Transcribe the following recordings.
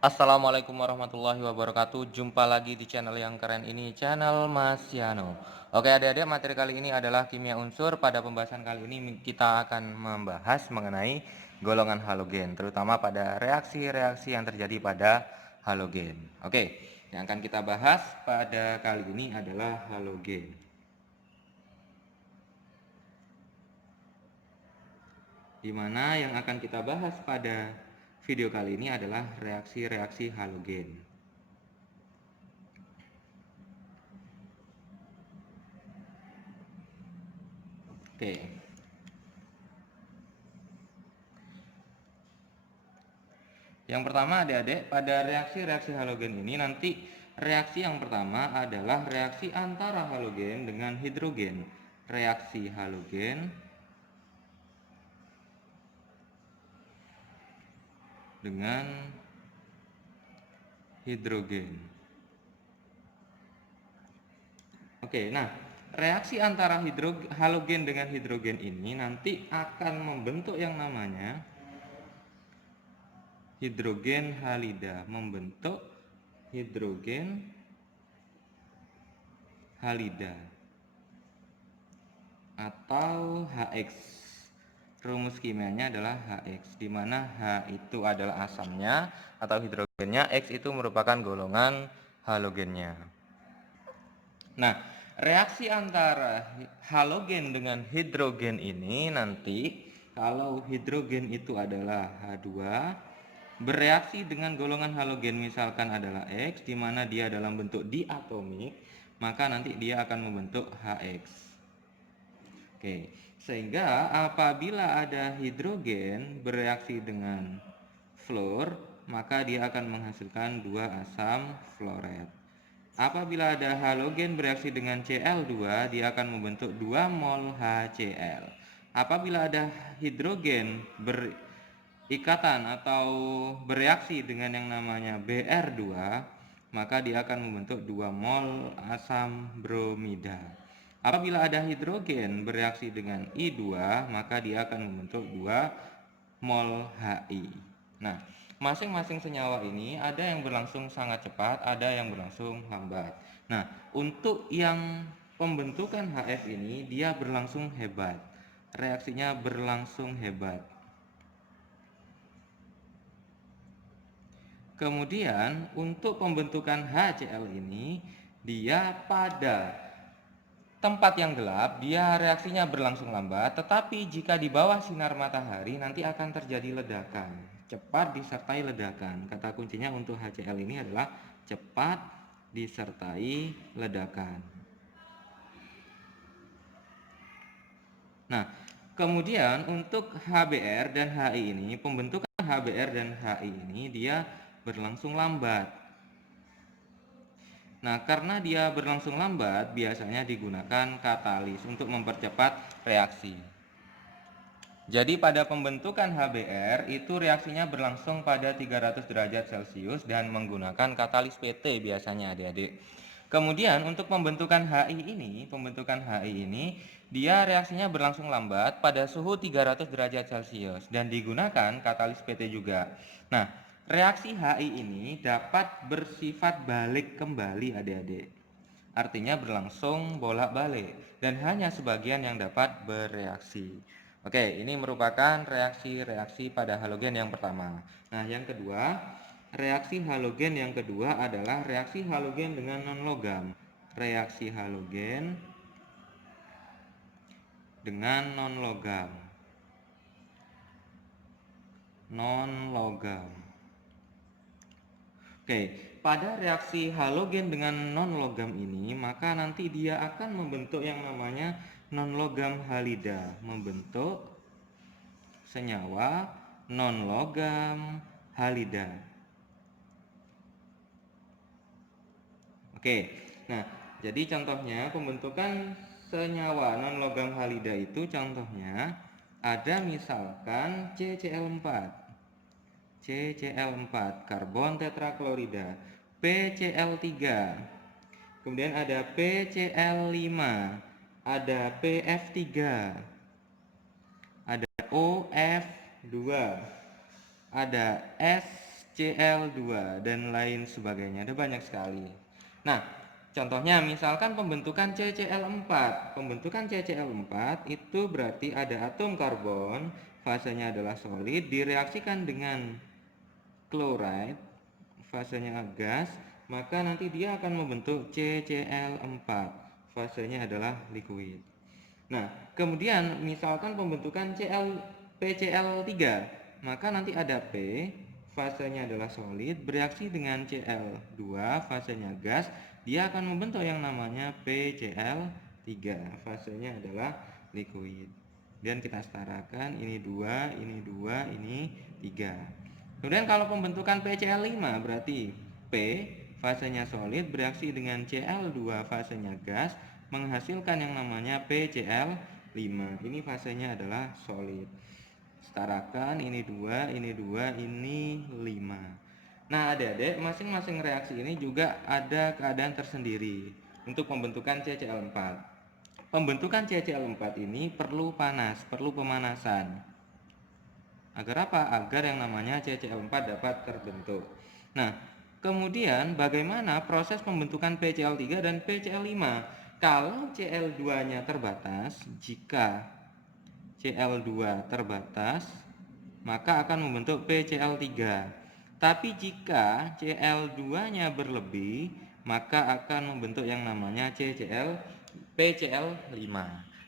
Assalamualaikum warahmatullahi wabarakatuh. Jumpa lagi di channel yang keren ini, channel Mas Yano. Oke adik-adik, materi kali ini adalah kimia unsur. Pada pembahasan kali ini kita akan membahas mengenai golongan halogen, terutama pada reaksi-reaksi yang terjadi pada halogen. Oke, yang akan kita bahas pada kali ini adalah halogen. Dimana yang akan kita bahas pada video kali ini adalah reaksi-reaksi halogen. Oke. Yang pertama adik-adik, pada reaksi-reaksi halogen ini nanti reaksi yang pertama adalah reaksi antara halogen dengan hidrogen. Reaksi halogen dengan hidrogen. Oke, nah reaksi antara halogen dengan hidrogen ini nanti akan membentuk yang namanya hidrogen halida, membentuk hidrogen halida atau HX. Rumus kimianya adalah HX, di mana H itu adalah asamnya atau hidrogennya, X itu merupakan golongan halogennya. Nah, reaksi antara halogen dengan hidrogen ini nanti kalau hidrogen itu adalah H2 bereaksi dengan golongan halogen misalkan adalah X, di mana dia dalam bentuk diatomik, maka nanti dia akan membentuk HX. Oke, sehingga apabila ada hidrogen bereaksi dengan fluor, maka dia akan menghasilkan 2 asam fluoret. Apabila ada halogen bereaksi dengan Cl2, dia akan membentuk 2 mol HCl. Apabila ada hidrogen berikatan atau bereaksi dengan yang namanya Br2, maka dia akan membentuk 2 mol asam bromida. Apabila ada hidrogen bereaksi dengan I2, maka dia akan membentuk 2 mol HI. Nah, masing-masing senyawa ini ada yang berlangsung sangat cepat, ada yang berlangsung lambat. Nah, untuk yang pembentukan HF ini dia berlangsung hebat. Reaksinya berlangsung hebat. Kemudian untuk pembentukan HCl ini dia pada tempat yang gelap, dia reaksinya berlangsung lambat, tetapi jika di bawah sinar matahari nanti akan terjadi ledakan. Cepat disertai ledakan. Kata kuncinya untuk HCl ini adalah cepat disertai ledakan. Nah, kemudian untuk HBr dan HI ini, pembentukan HBr dan HI ini dia berlangsung lambat. Nah, karena dia berlangsung lambat, biasanya digunakan katalis untuk mempercepat reaksi. Jadi pada pembentukan HBr itu reaksinya berlangsung pada 300 derajat Celcius dan menggunakan katalis PT biasanya adik-adik. Kemudian untuk pembentukan HI ini dia reaksinya berlangsung lambat pada suhu 300 derajat Celcius dan digunakan katalis PT juga. Nah, reaksi HI ini dapat bersifat balik kembali adik-adik. Artinya berlangsung bolak-balik dan hanya sebagian yang dapat bereaksi. Oke, ini merupakan reaksi-reaksi pada halogen yang pertama. Nah, yang kedua, reaksi halogen yang kedua adalah reaksi halogen dengan non-logam. Reaksi halogen dengan non-logam. Non-logam. Oke, pada reaksi halogen dengan non-logam ini, maka nanti dia akan membentuk yang namanya non-logam halida, membentuk senyawa non-logam halida. Oke, nah jadi contohnya pembentukan senyawa non-logam halida itu contohnya ada misalkan CCl4, karbon tetraklorida, PCl3, kemudian ada PCl5, ada PF3, ada OF2, ada SC, Cl2 dan lain sebagainya. Ada banyak sekali. Nah, contohnya misalkan pembentukan CCl4. Pembentukan CCl4 itu berarti ada atom karbon, fasenya adalah solid, direaksikan dengan chloride, fasenya gas, maka nanti dia akan membentuk CCl4, fasenya adalah liquid. Nah, kemudian misalkan pembentukan PCl3, maka nanti ada P, fasenya adalah solid, bereaksi dengan Cl2, fasenya gas, dia akan membentuk yang namanya PCl3, fasenya adalah liquid. Dan kita setarakan, ini 2, ini 2, ini 3. Kemudian kalau pembentukan PCl5 berarti P, fasenya solid, bereaksi dengan Cl2, fasenya gas, menghasilkan yang namanya PCl5. Ini fasenya adalah solid. Setarakan, ini 2, ini 2, ini 5. Nah, adik-adik, masing-masing reaksi ini juga ada keadaan tersendiri untuk pembentukan CCl4. Pembentukan CCl4 ini perlu panas, perlu pemanasan. Agar apa? Agar yang namanya CCl4 dapat terbentuk. Nah, kemudian bagaimana proses pembentukan PCl3 dan PCl5? Kalau Cl2-nya terbatas, jika Cl2 terbatas, maka akan membentuk PCl3. Tapi jika Cl2-nya berlebih, maka akan membentuk yang namanya PCl5.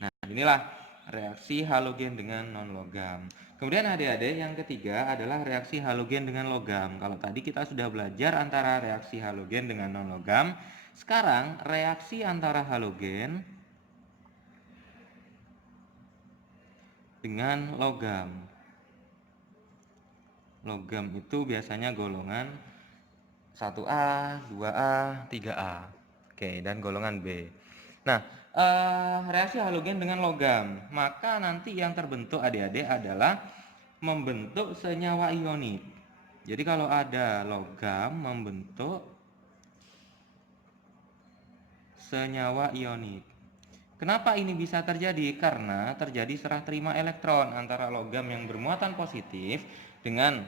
Nah, inilah reaksi halogen dengan non-logam. Kemudian adik-adik, yang ketiga adalah reaksi halogen dengan logam. Kalau tadi kita sudah belajar antara reaksi halogen dengan non-logam, sekarang reaksi antara halogen dengan logam. Logam itu biasanya golongan 1A, 2A, 3A. Oke, dan golongan B. Nah, reaksi halogen dengan logam, maka nanti yang terbentuk adik-adik adalah membentuk senyawa ionik. Jadi kalau ada logam membentuk senyawa ionik. Kenapa ini bisa terjadi? Karena terjadi serah terima elektron antara logam yang bermuatan positif dengan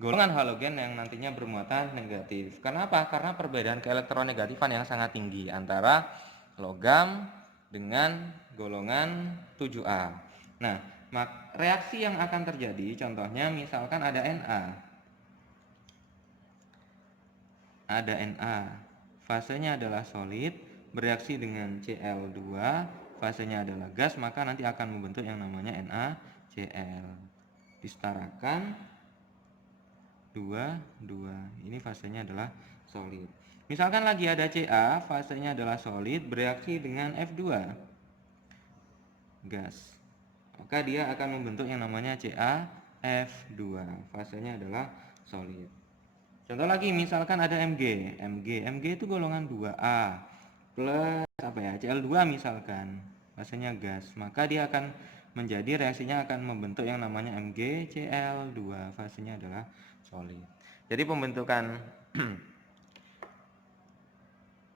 golongan halogen yang nantinya bermuatan negatif. Kenapa? Karena perbedaan keelektronegatifan yang sangat tinggi antara logam dengan golongan 7A. Nah, reaksi yang akan terjadi contohnya misalkan ada Na. Ada Na. Fasenya adalah solid, bereaksi dengan Cl2, fasenya adalah gas, maka nanti akan membentuk yang namanya NaCl. Disetarakan 2, 2. Ini fasenya adalah solid. Misalkan lagi ada Ca, fasenya adalah solid, bereaksi dengan F2, gas. Maka dia akan membentuk yang namanya CaF2, fasenya adalah solid. Contoh lagi, misalkan ada Mg itu golongan 2A plus Cl2 misalkan, fasenya gas. Maka dia akan menjadi reaksinya akan membentuk yang namanya MgCl2, fasenya adalah solid. Jadi pembentukan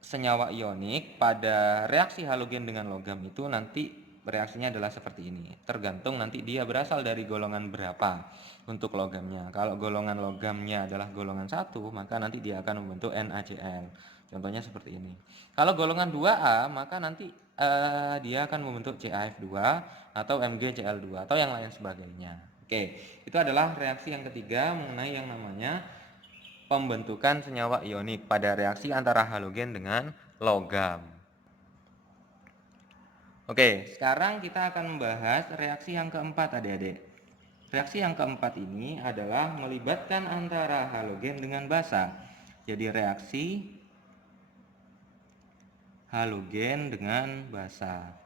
senyawa ionik pada reaksi halogen dengan logam itu nanti reaksinya adalah seperti ini. Tergantung nanti dia berasal dari golongan berapa untuk logamnya. Kalau golongan logamnya adalah golongan 1, maka nanti dia akan membentuk NaCl. Contohnya seperti ini. Kalau golongan 2A, maka nanti dia akan membentuk CaF2 atau MgCl2 atau yang lain sebagainya. Oke, itu adalah reaksi yang ketiga mengenai yang namanya pembentukan senyawa ionik pada reaksi antara halogen dengan logam. Oke, sekarang kita akan membahas reaksi yang keempat adik-adik. Reaksi yang keempat ini adalah melibatkan antara halogen dengan basa. Jadi reaksi halogen dengan basa.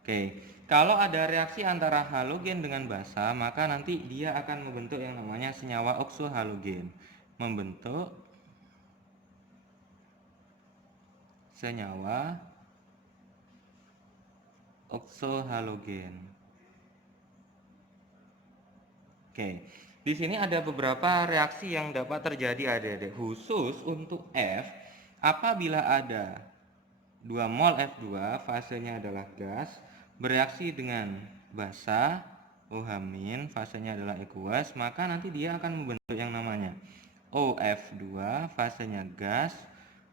Oke, kalau ada reaksi antara halogen dengan basa, maka nanti dia akan membentuk yang namanya senyawa oksohalogen. Membentuk senyawa oksohalogen. Oke, di sini ada beberapa reaksi yang dapat terjadi adik-adik. Khusus untuk F, apabila ada 2 mol F2, fasenya adalah gas, bereaksi dengan basa, OH- fasenya adalah aqueous, maka nanti dia akan membentuk yang namanya OF2, fasenya gas,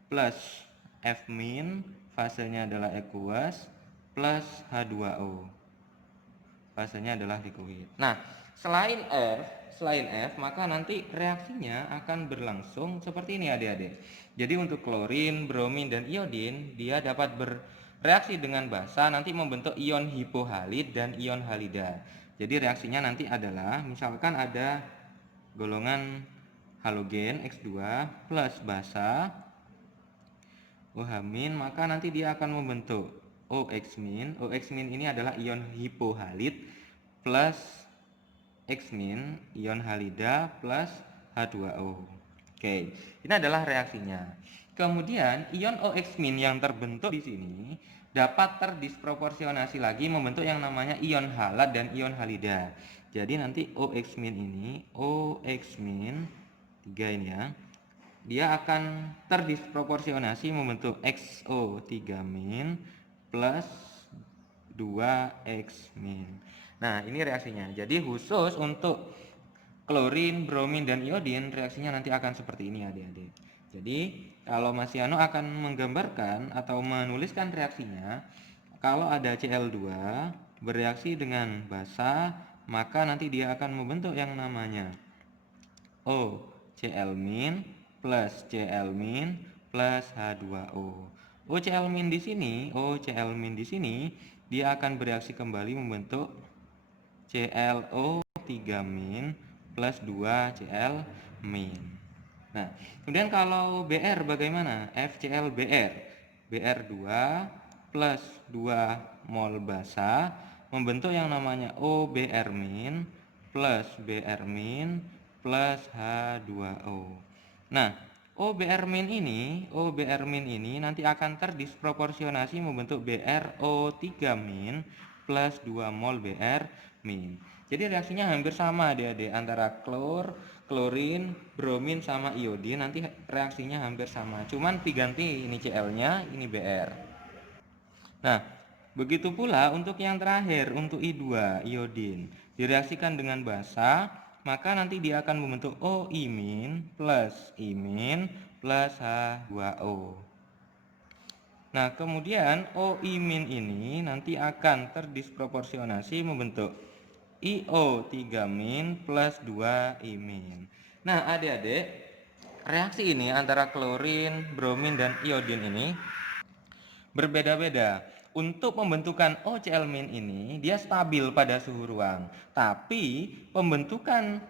plus F- fasenya adalah aqueous, plus H2O, fasenya adalah liquid. Nah, selain F, maka nanti reaksinya akan berlangsung seperti ini adik-adik. Jadi untuk klorin, bromin, dan iodin, dia dapat bereaksi dengan basa, nanti membentuk ion hipohalid dan ion halida. Jadi reaksinya nanti adalah, misalkan ada golongan halogen X2 plus basa OH-, maka nanti dia akan membentuk OX-. OX- ini adalah ion hipohalid plus X-, ion halida plus H2O. Oke, ini adalah reaksinya. Kemudian ion OX- yang terbentuk di sini dapat terdisproporsionasi lagi membentuk yang namanya ion halat dan ion halida. Jadi nanti OX- ini, OX- 3 ini ya, dia akan terdisproporsionasi membentuk XO3- plus 2X-. Nah, ini reaksinya. Jadi khusus untuk klorin, bromin, dan iodin, reaksinya nanti akan seperti ini adik-adik. Jadi kalau Mas Yano akan menggambarkan atau menuliskan reaksinya, kalau ada Cl2 bereaksi dengan basa, maka nanti dia akan membentuk yang namanya OCl- plus Cl- plus H2O. OCl- di sini, OCl- di sini dia akan bereaksi kembali membentuk ClO3- plus 2Cl-. Nah, kemudian kalau Br bagaimana? FClBr. Br2 plus 2 mol basa membentuk yang namanya OBr- plus Br- plus H2O. Nah, OBr- ini nanti akan terdisproporsionasi membentuk BrO3- plus 2 mol Br-. Jadi reaksinya hampir sama adik-adik, antara klorin, bromin, sama iodin, nanti reaksinya hampir sama. Cuman diganti ini Cl-nya, ini Br. Nah, begitu pula untuk yang terakhir, untuk I2, iodin. Direaksikan dengan basa, maka nanti dia akan membentuk OI- plus I- plus H2O. Nah, kemudian OI- ini nanti akan terdisproporsionasi membentuk IO3- plus 2I-. Nah, adik-adik, reaksi ini antara klorin, bromin, dan iodin ini berbeda-beda. Untuk pembentukan OCl- ini dia stabil pada suhu ruang, tapi pembentukan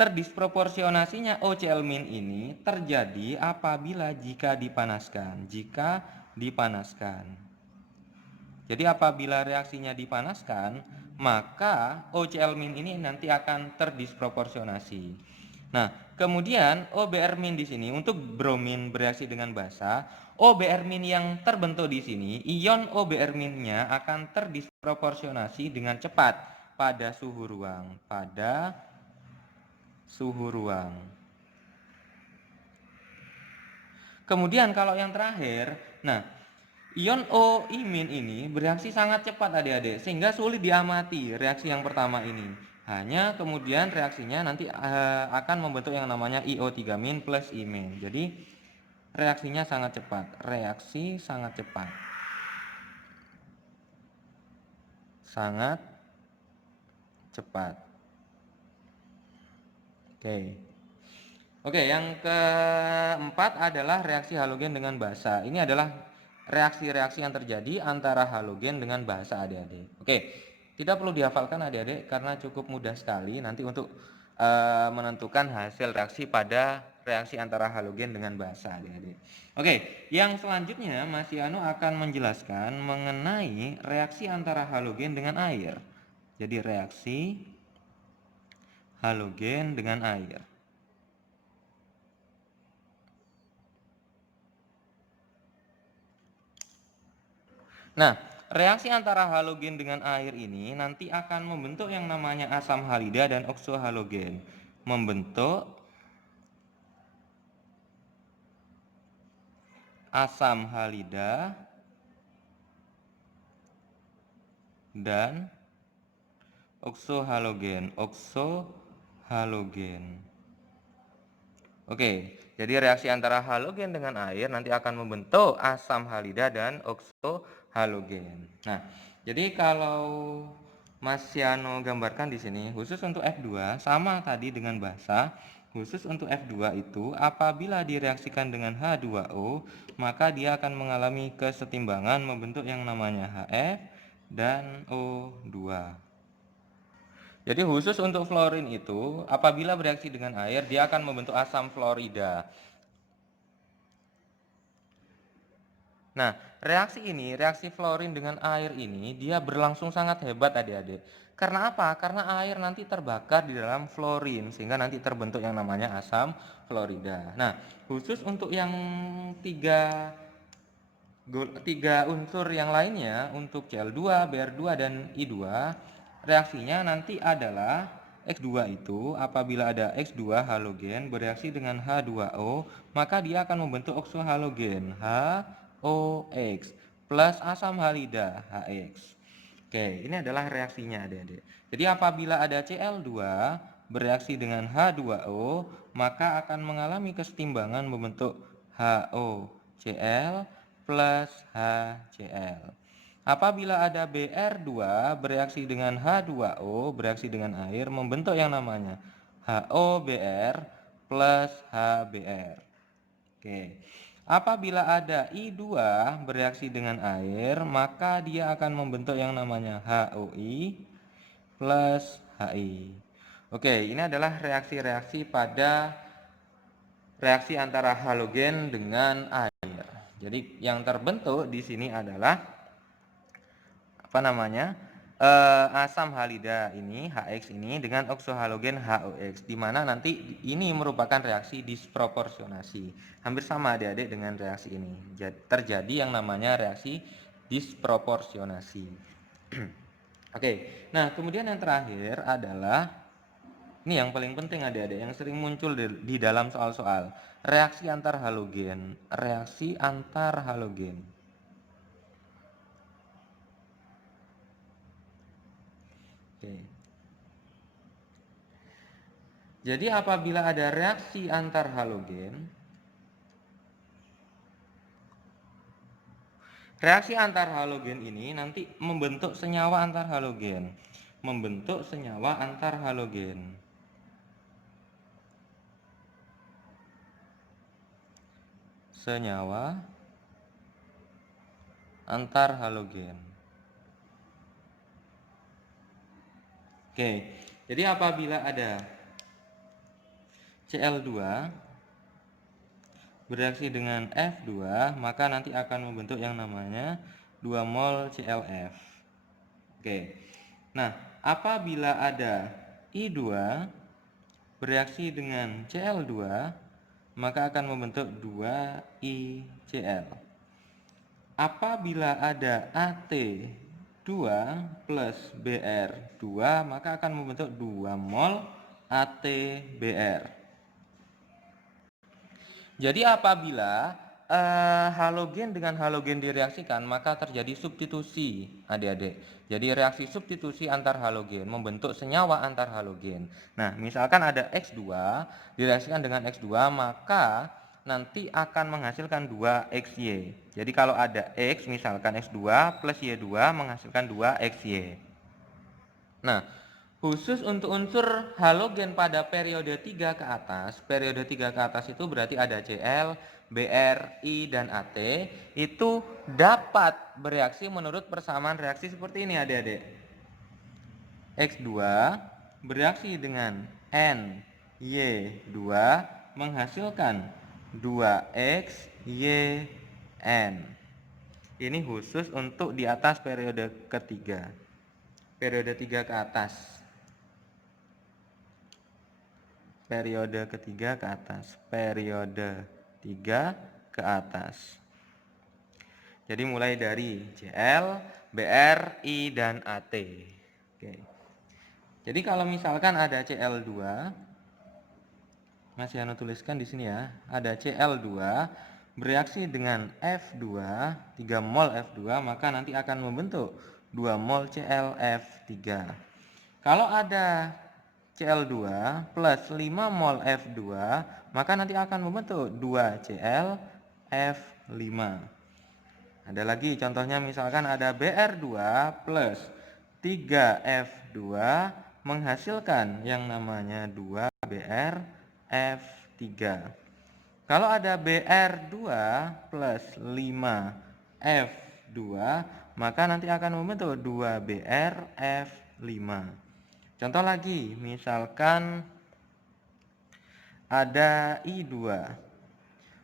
terdisproporsionasinya OCl- ini terjadi apabila jika dipanaskan. Jadi apabila reaksinya dipanaskan, maka OCl- ini nanti akan terdisproporsionasi. Nah, kemudian OBr- di sini untuk bromin bereaksi dengan basa, OBr- yang terbentuk di sini, ion OBr-nya akan terdisproporsionasi dengan cepat pada suhu ruang, Kemudian kalau yang terakhir, nah, ion OI- ini bereaksi sangat cepat adik-adik, sehingga sulit diamati reaksi yang pertama ini. Hanya kemudian reaksinya nanti akan membentuk yang namanya IO3- plus I-. Jadi reaksinya sangat cepat, sangat cepat. Oke, yang keempat adalah reaksi halogen dengan basa. Ini adalah reaksi-reaksi yang terjadi antara halogen dengan basa adik-adik. Oke, tidak perlu dihafalkan adik-adik karena cukup mudah sekali nanti untuk menentukan hasil reaksi pada reaksi antara halogen dengan basa adik-adik. Oke, yang selanjutnya Mas Yano akan menjelaskan mengenai reaksi antara halogen dengan air. Jadi reaksi halogen dengan air. Nah, reaksi antara halogen dengan air ini nanti akan membentuk yang namanya asam halida dan oksohalogen. Membentuk asam halida dan oksohalogen. Oke, jadi reaksi antara halogen dengan air nanti akan membentuk asam halida dan oksohalogen. Nah, jadi kalau Mas Yano gambarkan di sini, khusus untuk F2 sama tadi dengan basa. Khusus untuk F2 itu apabila direaksikan dengan H2O, maka dia akan mengalami kesetimbangan membentuk yang namanya HF dan O2. Jadi khusus untuk fluorin itu, apabila bereaksi dengan air, dia akan membentuk asam fluorida. Nah, reaksi fluorin dengan air ini, dia berlangsung sangat hebat adik-adik. Karena apa? Karena air nanti terbakar di dalam fluorin, sehingga nanti terbentuk yang namanya asam fluorida. Nah, khusus untuk yang tiga unsur yang lainnya, untuk Cl2, Br2, dan I2, reaksinya nanti adalah X2 itu apabila ada X2 halogen bereaksi dengan H2O, maka dia akan membentuk oksohalogen HOX plus asam halida HX. Oke, ini adalah reaksinya adik-adik. Jadi apabila ada Cl2 bereaksi dengan H2O, maka akan mengalami kesetimbangan membentuk HOCl plus HCl. Apabila ada Br2 bereaksi dengan H2O, bereaksi dengan air, membentuk yang namanya HOBr plus HBr. Oke. Apabila ada I2 bereaksi dengan air, maka dia akan membentuk yang namanya HOI plus HI. Oke, ini adalah reaksi-reaksi pada reaksi antara halogen dengan air. Jadi yang terbentuk di sini adalah asam halida ini HX ini dengan oksohalogen HOX, di mana nanti ini merupakan reaksi disproporsionasi. Hampir sama adik-adik dengan reaksi ini. Terjadi yang namanya reaksi disproporsionasi. Oke, nah kemudian yang terakhir adalah ini yang paling penting adik-adik, yang sering muncul di dalam soal-soal, reaksi antar halogen. Reaksi antar halogen. Oke. Jadi apabila ada reaksi antar halogen, reaksi antar halogen ini nanti membentuk senyawa antar halogen. Membentuk senyawa antar halogen. Senyawa antar halogen. Oke, jadi apabila ada Cl2 bereaksi dengan F2, maka nanti akan membentuk yang namanya 2 mol ClF. Oke. Nah, apabila ada I2 bereaksi dengan Cl2, maka akan membentuk 2 ICl. Apabila ada AT2 plus Br2, maka akan membentuk 2 mol ATBr. Jadi apabila halogen dengan halogen direaksikan, maka terjadi substitusi adik-adik. Jadi reaksi substitusi antar halogen membentuk senyawa antar halogen. Nah, misalkan ada X2 direaksikan dengan X2, maka nanti akan menghasilkan 2XY. Jadi kalau ada X, misalkan X2 plus Y2 menghasilkan 2XY. Nah, khusus untuk unsur halogen pada periode 3 ke atas, periode 3 ke atas itu berarti ada Cl, Br, I, dan AT, itu dapat bereaksi menurut persamaan reaksi seperti ini adik-adik. X2 bereaksi dengan N, Y2 menghasilkan 2X, Y, N. Ini khusus untuk di atas periode ketiga. Periode 3 ke atas. Periode ketiga ke atas. Periode 3 ke atas. Jadi mulai dari Cl, Br, I, dan AT. Oke. Jadi kalau misalkan ada Cl2, Mas Yano tuliskan di sini ya, ada Cl2 bereaksi dengan F2, 3 mol F2, maka nanti akan membentuk 2 mol ClF3. Kalau ada Cl2 plus 5 mol F2, maka nanti akan membentuk 2Cl F5. Ada lagi contohnya, misalkan ada Br2 plus 3F2 menghasilkan yang namanya 2BrF3. Kalau ada Br2 plus 5F2, maka nanti akan membentuk 2BrF5. Contoh lagi, misalkan ada I2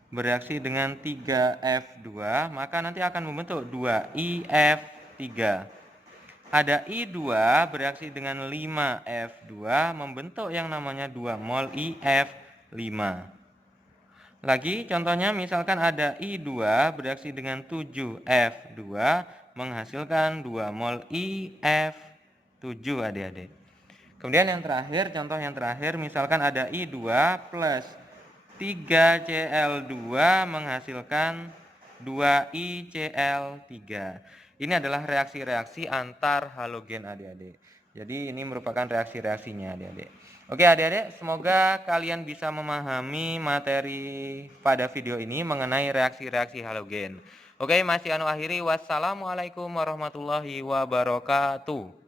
bereaksi dengan 3F2, maka nanti akan membentuk 2IF3. Ada I2 bereaksi dengan 5F2 membentuk yang namanya 2 mol IF5. Lagi contohnya, misalkan ada I2 bereaksi dengan 7F2 menghasilkan 2 mol IF7 adik-adik. Kemudian yang terakhir, contoh yang terakhir, misalkan ada I2 plus 3Cl2 menghasilkan 2ICl3. Ini adalah reaksi-reaksi antar halogen adik-adik. Jadi ini merupakan reaksi-reaksinya adik-adik. Oke adik-adik, semoga kalian bisa memahami materi pada video ini mengenai reaksi-reaksi halogen. Oke, masih akhiri. Wassalamualaikum warahmatullahi wabarakatuh.